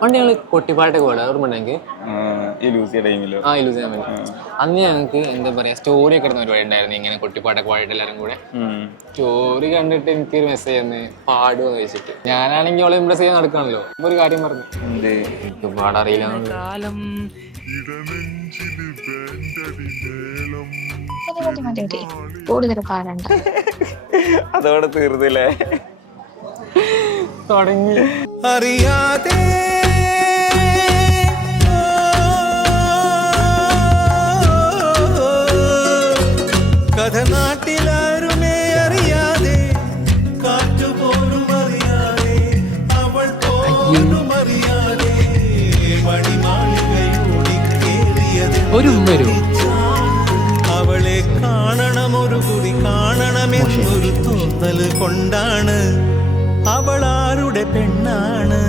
പണ്ട് ഞങ്ങൾ കൊട്ടിപ്പാട്ടൊക്കെ പാടുക ഓർമ്മയുണ്ടെങ്കിൽ ഈ ലൂസിയ ടൈമിലോ? ആ യൂസ് ചെയ്യാൻ പറ്റും. അന്ന് ഞങ്ങൾക്ക് എന്താ പറയുക സ്റ്റോറി ഒക്കെ ഇടുന്ന പരിപാടി ഉണ്ടായിരുന്നു, ഇങ്ങനെ കൊട്ടിപ്പാട്ടൊക്കെ പാടിയിട്ട് എല്ലാവരും കൂടെ. സ്റ്റോറി കണ്ടിട്ട് എനിക്കൊരു മെസ്സേജ് തന്ന് പാടുക എന്ന് വെച്ചിട്ട്, ഞാനാണെങ്കിൽ അവളെ ഇംപ്രസ് ചെയ്യാൻ നടക്കുകയാണല്ലോ. അപ്പോൾ ഒരു കാര്യം പറഞ്ഞു, എനിക്ക് പാടറിയില്ല. കൂടുതൽ പാടണ്ട. അതോടെ തീർന്നില്ലേ? തുടങ്ങി അറിയാതെ കഥ നാട്ടിലാരുമേ അറിയാതെ, കാറ്റുപോലും അറിയാതെ, അവൾ പോലും അറിയാതെ മണിമാളികയോടിക്കേറിയത് ഒരു വരൂ. അവളെ കാണണം, ഒരു കുറി കാണണമെന്നൊരു തോന്നൽ കൊണ്ടാണ്. അവൾ ആരുടെ പെണ്ണാണ്?